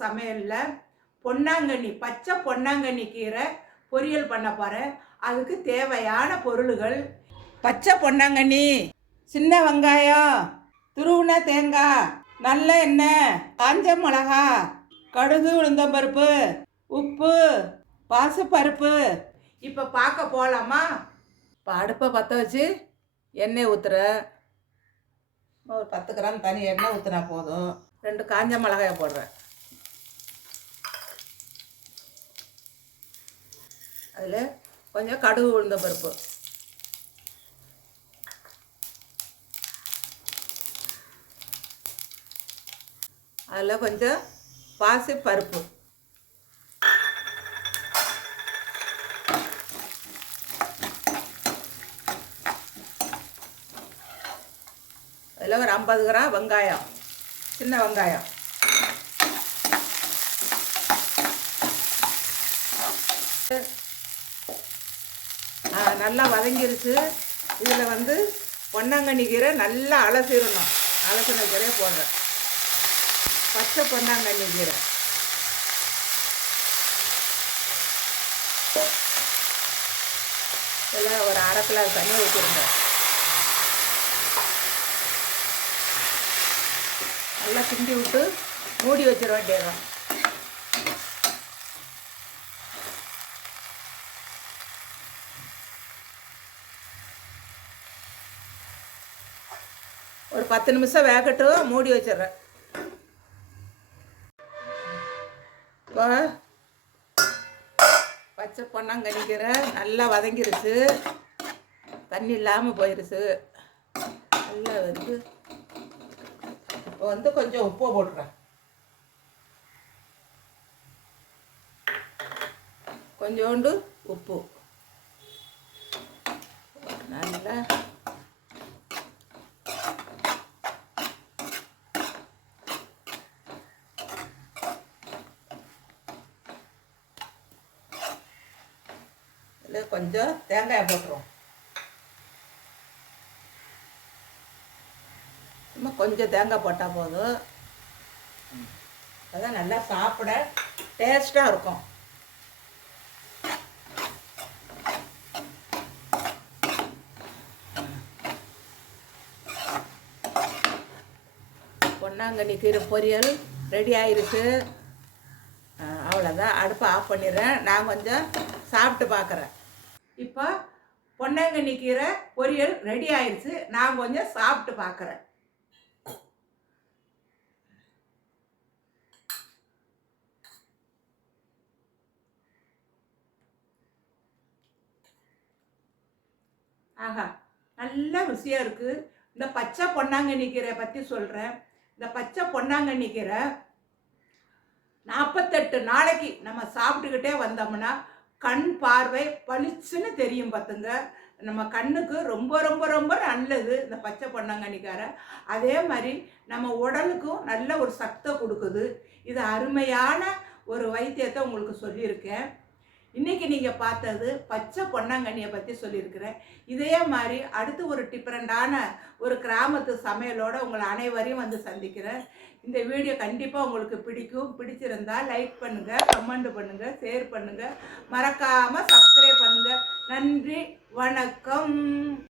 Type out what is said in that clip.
சமையலில் பொன்னாங்கண்ணி பச்சை பொன்னாங்கண்ணி கீரை பொரியல் பண்ண போகிறேன் அதுக்கு தேவையான பொருள்கள். பச்சை பொன்னாங்கண்ணி சின்ன வெங்காயம் துருவுன தேங்காய் நல்ல எண்ணெய் காஞ்ச மிளகா கடுகு உளுந்தம்பருப்பு உப்பு பாசுப்பருப்பு. இப்போ பார்க்க போகலாமா இப்போ அடுப்பை பற்ற வச்சு எண்ணெய் ஊற்றுறேன் ஒரு பத்து கிராம் தனி எண்ணெய் ஊற்றினா போதும். ரெண்டு காஞ்ச மிளகாயை போடுறேன். அதில் கொஞ்சம் கடுகு உளுந்த பருப்பு. அதில் கொஞ்சம் பாசி பருப்பு அதில் ஒரு ஐம்பது கிராம் வெங்காயம் சின்ன வெங்காயம். நல்லா வதங்கிருச்சு. இதில் வந்து பொன்னாங்கண்ணி கீரை நல்லா அலசிடணும். அலசின கீரையை போடுறேன். பச்சை பொன்னாங்கண்ணி கீரை. இதில் ஒரு அரை கிலோ தண்ணி ஊற்றிருந்தேன் நல்லா கிண்டி விட்டு மூடி வச்சிட வேண்டியதான் ஒரு பத்து நிமிஷம் வேகட்டும் மூடி வச்சிடுறேன். இப்போ பச்சை பொன்னாங்கண்ணிக்கிற நல்லா வதங்கிருச்சு. தண்ணி இல்லாமல் போயிருச்சு. நல்லா வந்து இப்போ வந்து கொஞ்சம் உப்பு போடுறேன். கொஞ்சோண்டு உப்பு. நல்லா இதில் கொஞ்சம் தேங்காயை போட்டுருவோம். கொஞ்சம் தேங்காய் போட்டால் போதும். அதான் நல்லா சாப்பிட டேஸ்ட்டாக இருக்கும். பொன்னாங்கண்ணி கீரை பொரியல் ரெடி ஆயிருக்கு அவ்வளோதான் அடுப்பை ஆஃப் பண்ணிடுறேன். நான் கொஞ்சம் சாப்பிட்டு பார்க்குறேன். இப்போ பொன்னாங்கண்ணி கீரை பொரியல் ரெடி ஆயிடுச்சு நான் கொஞ்சம் சாப்பிட்டு பார்க்குறேன். ஆஹா நல்ல ருசியாக இருக்குது இந்த பச்சை பொன்னாங்கண்ணி கீரை பற்றி சொல்கிறேன் இந்த பச்சை பொன்னாங்கண்ணி கீரை நாற்பத்தெட்டு நாளைக்கு நம்ம சாப்பிட்டுக்கிட்டே வந்தோம்னா கண் பார்வை பளிச்சுன்னு தெரியும் பார்த்துங்க. நம்ம கண்ணுக்கு ரொம்ப ரொம்ப ரொம்ப நல்லது இந்த பச்சை பொன்னாங்கண்ணிக்காரை அதே மாதிரி நம்ம உடலுக்கும் நல்ல ஒரு சக்தை கொடுக்குது. இது அருமையான ஒரு வைத்தியத்தை உங்களுக்கு சொல்லியிருக்கேன். இன்னைக்கு நீங்கள் பார்த்தது பச்சை பொன்னாங்கண்ணியை பற்றி சொல்லியிருக்கிறேன். இதே மாதிரி அடுத்து ஒரு டிஃப்ரெண்டான ஒரு கிராமத்து சமையலோட உங்களை அனைவரையும் வந்து சந்திக்கிறேன். இந்த வீடியோ கண்டிப்பாக உங்களுக்கு பிடிக்கும். பிடிச்சிருந்தா லைக் பண்ணுங்கள் கமெண்ட் பண்ணுங்கள் ஷேர் பண்ணுங்கள் மறக்காமல் சப்ஸ்கிரைப் பண்ணுங்கள் நன்றி வணக்கம்.